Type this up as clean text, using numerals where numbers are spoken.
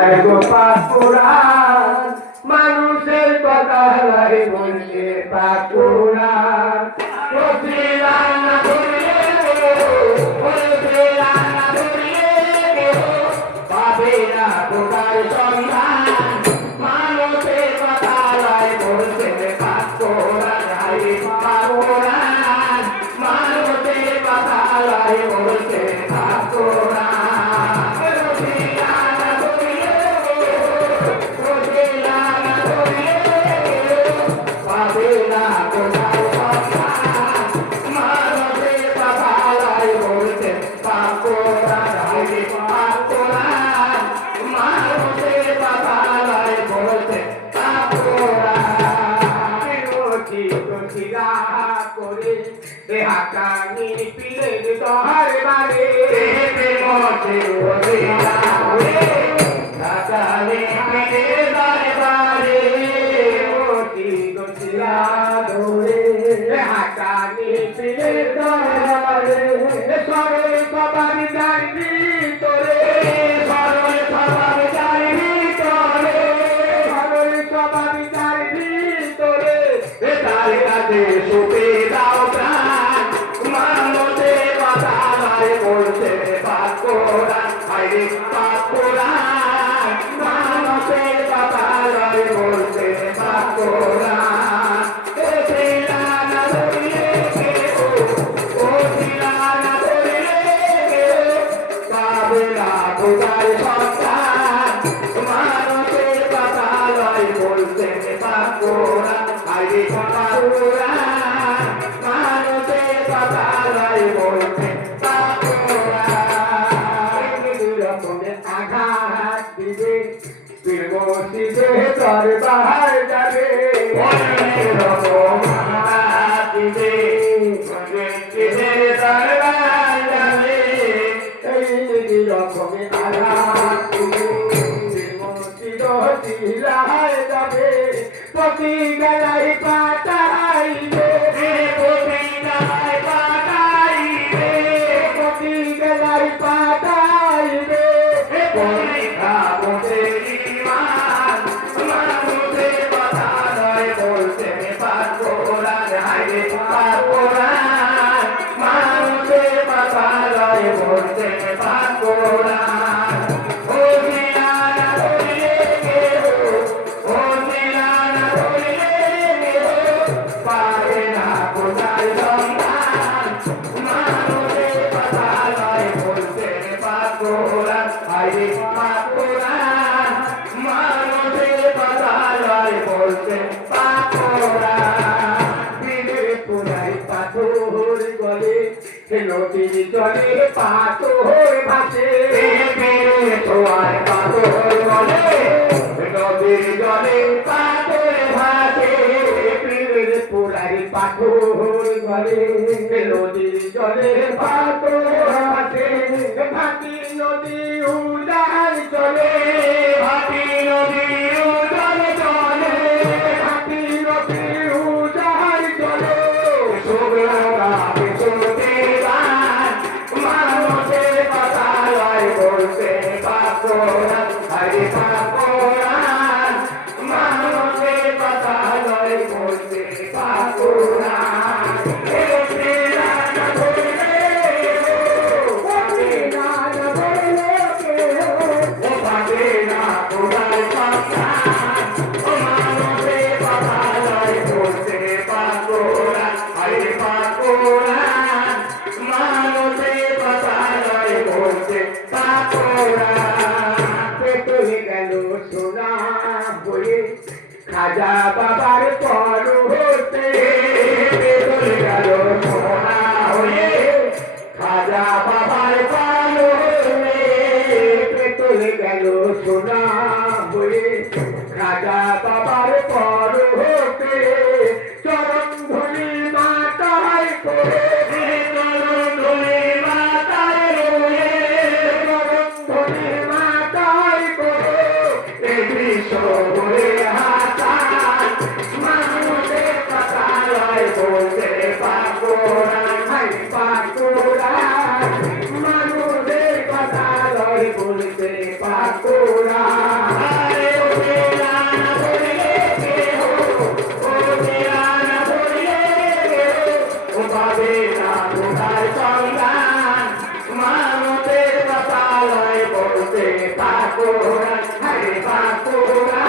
লাই গো পাকুড়ান মানুষের কথা লাই বলছে পাকুড়ান পাবে না তোমার সন্ধান মানুষের কথা লাই বলছে পাকুড়ান পাকুড়ান মানুষের কথা লাই বলছে পাকুড়ান হাকানি পিলে দহর বারে মতে ওরে হাকানি পিলে দরবারে মোটি গছিলা ধরে হাকানি পিলে দরবারে সরে সবার জানি তোরে সরে সবার জানি তোরে সরে সবার জানি তোরে তারে কাছে সুপে দাও প্রাণ মানতে কথা লাই বলছে পাকুড়ান হাইরে পাকুড়ান মানতে কথা লাই বলছে পাকুড়ান ও দিলানা ধরিয়ে ও দিলানা ধরিয়ে পাবে না খোদার সন্তান মানতে কথা লাই বলছে পাকুড়ান হাইরে পাকুড়ান মানতে কথা লাই বলছে আঘাত দিবে বসিবে তোর বাহার যাবে দিবে তোর বাহার যাবে এই রকমে আঘাত দিবে যাবে প্রতি গেলাই পাঠাইবে প্রতি গেলাই পাঠাইবে প্রতি গেলাই পাঠাইবে পরীক্ষা বসে ইমান মানুষের কথা নয় বলতে পাকুড়ান হাইরে পাকুড়ান মানুষের কথা নয় বলতে পাকুড়ান ও দিলানা ধরিয়ে ও দিলানা ধরিয়ে পারে না খোদার সন্ধান মানুষের কথা নয় বলতে পাকুড়ান হাইরে পাকুড়ান মানুষের কথা নয় বলতে পাকুড়ান দিনের পুরাই পাথর গলে নদীর জলে পাথর ভাসে তোমার পাথর গলে নদীর জলে পাথর ভাসে পীরের পুরাই পাথর গলে নদীর জলে পাথর ভাসে ভাটি নদী উদার চলে ভাটি নদী উদার চলে ভাটি নদী উদার চলে মানুষের কথা লয় বলতে পাকুড়ান হাইরে পাকুড়ান মানুষের কথা লয় বলতে পাকুড়ান খাজা বাবার পর হতে গেল সোনা হয়ে খাজা বাবার পর হয়ে পেতল গেল সোনা হয়ে খাজা বাবার পর হতে চরণ ধনি মাতায় করে চরণ ধনি মাতায় রয়ে চরণ ধনি মাতায় করে এই বিশ্ব হয়ে মানুষের কথা লয় বলতে পাকুড়ান হাইরে পাকুড়ান মানুষের কথা লয় বলতে পাকুড়ান আরে ও তেরা না বলিলে কেহ, ও তেরা না বলিলে কেহ, ও পাবে না কোথায় সন্ধান। মানবের পাতালয় বলতে পাকুড়ান, হরে পাকুড়ান।